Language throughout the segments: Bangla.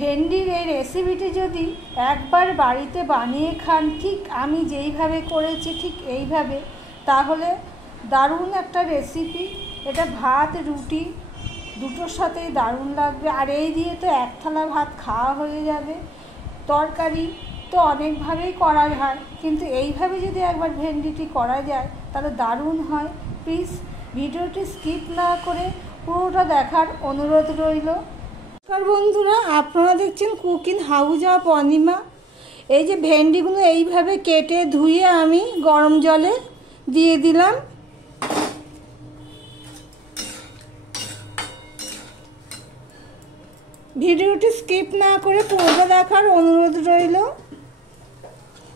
ভেন্ডির এই রেসিপিটি যদি একবার বাড়িতে বানিয়ে খান, ঠিক আমি যেইভাবে করেছি ঠিক এইভাবে, তাহলে দারুণ একটা রেসিপি। এটা ভাত রুটি দুটোর সাথেই দারুণ লাগবে। আর এই দিয়ে তো এক থালা ভাত খাওয়া হয়ে যাবে। তরকারি তো অনেকভাবেই করা হয়, কিন্তু এইভাবে যদি একবার ভেন্ডিটি করা যায় তাহলে দারুণ হয়। প্লিজ ভিডিওটি স্কিপ না করে পুরোটা দেখার অনুরোধ রইল। নমস্কার বন্ধুরা, আপনারা দেখছেন কুকিং হাউস অফ অনিমা। এই যে ভেন্ডিগুলো এইভাবে কেটে ধুয়ে আমি গরম জলে দিয়ে দিলাম। ভিডিওটি স্কিপ না করে পুরোটা দেখার অনুরোধ রইল।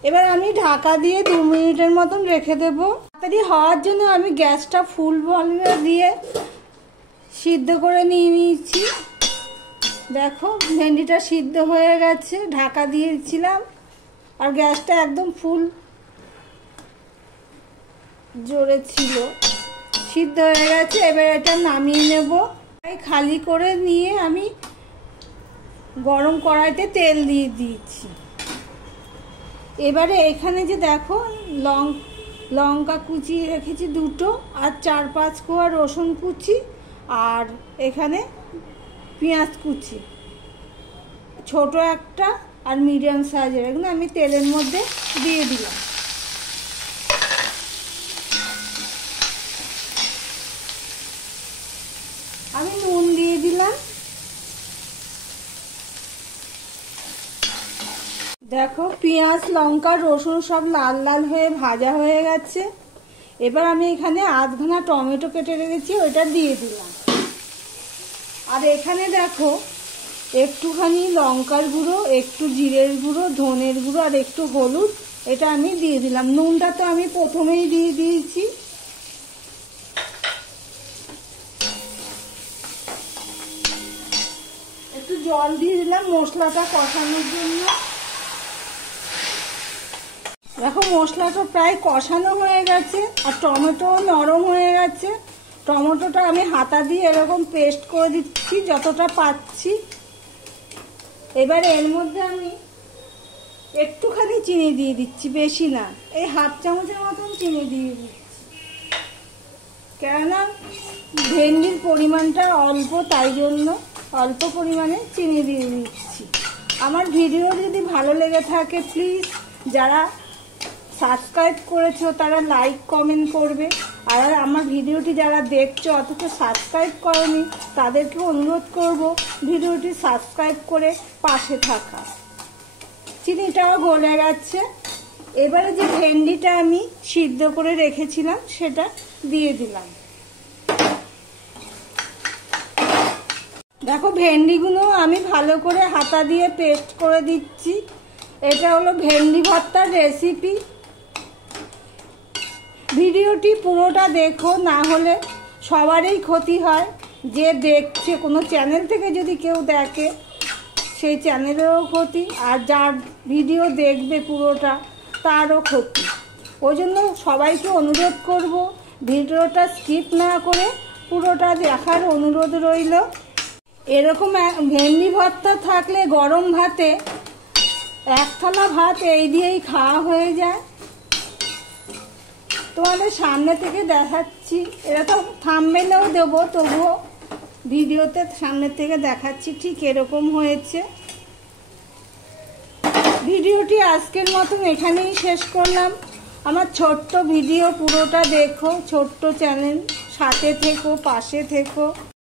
এবার আমি ঢাকা দিয়ে 2 মিনিটের মতন রেখে দেব। তাড়াতাড়ি হওয়ার জন্য আমি গ্যাসটা ফুল ভলিউমে দিয়ে সিদ্ধ করে নিয়েছি। দেখো ভেন্ডিটা সিদ্ধ হয়ে গেছে, ঢাকা দিয়েছিলাম আর গ্যাসটা একদম ফুল জোরে ছিল, সিদ্ধ হয়ে গেছে। এবার এটা নামিয়ে নেব। খালি করে নিয়ে আমি গরম কড়াইতে তেল দিয়ে দিয়েছি। এবারে এখানে যে দেখো লঙ্কা কুচি রেখেছি 2টো, আর 4-5 কোয়া রসুন কুচি, আর এখানে পেঁয়াজ কুচি ছোট একটা আর মিডিয়াম সাইজের, এগুলো আমি তেলের মধ্যে দিয়ে দিলাম। আমি নুন দিয়ে দিলাম। দেখো পেঁয়াজ লঙ্কা রসুন সব লাল লাল হয়ে ভাজা হয়ে গেছে। এবার আমি এখানে আধখানা টমেটো কেটে রেখেছি, ওইটা দিয়ে দিলাম। আর এখানে দেখো একটুখানি লঙ্কার গুঁড়ো, একটু জিরের গুঁড়ো, ধনের গুঁড়ো আর একটু হলুদ, এটা আমি দিয়ে দিলাম। নুনটা তো আমি প্রথমেই দিয়ে দিয়েছি। একটু জল দিয়ে দিলাম মশলাটা কষানোর জন্য। দেখো মশলাটা প্রায় কষানো হয়ে গেছে আর টমেটো নরম হয়ে গেছে। টমেটোটা আমি হাতা দিয়ে এরকম পেস্ট করে দিচ্ছি যতটা পাচ্ছি। এবার এর মধ্যে আমি একটুখানি চিনি দিয়ে দিচ্ছি, বেশি না, এই 1/2 চামচের মতন চিনি দিয়ে দিচ্ছি। কেননা ভেন্ডির পরিমাণটা অল্প, তাই জন্য অল্প পরিমাণে চিনি দিয়ে দিচ্ছি। আমার ভিডিও যদি ভালো লেগে থাকে প্লিজ যারা সাবস্ক্রাইব করেছো তারা লাইক কমেন্ট করবে। আর আমার ভিডিওটি যারা দেখছো অথচ সাবস্ক্রাইব করনি তাদেরকে অনুরোধ করব ভিডিওটি সাবস্ক্রাইব করে পাশে থাকা। চিনিটাও গলে গেছে। এবারে যে ভেন্ডিটা আমি সিদ্ধ করে রেখেছিলাম সেটা দিয়ে দিলাম। দেখো ভেন্ডিগুলো আমি ভালো করে হাতা দিয়ে পেস্ট করে দিচ্ছি। এটা হলো ভেন্ডি ভর্তার রেসিপি। ভিডিওটি পুরোটা দেখো, না হলে সবারই ক্ষতি হয়। যে দেখছে কোনো চ্যানেল থেকে যদি কেউ দেখে সেই চ্যানেলেরও ক্ষতি, আর যার ভিডিও দেখবে পুরোটা তারও ক্ষতি। ওই জন্য সবাইকে অনুরোধ করব ভিডিওটা স্কিপ না করে পুরোটা দেখার অনুরোধ রইল। এরকম ভেন্ডি ভর্তা থাকলে গরম ভাতে 1 থালা ভাত এই দিয়েই খাওয়া হয়ে যায়। তোমাদের সামনে থেকে দেখাচ্ছি, এটা তো থাম্বনেইলেও দেবো, তবুও ভিডিওতে সামনে থেকে দেখাচ্ছি ঠিক এরকম হয়েছে। ভিডিওটি আজকের মতন এখানেই শেষ করলাম। আমার ছোট্ট ভিডিও পুরোটা দেখো, ছোট্ট চ্যানেল, সাথে থেকো, পাশে থেকো।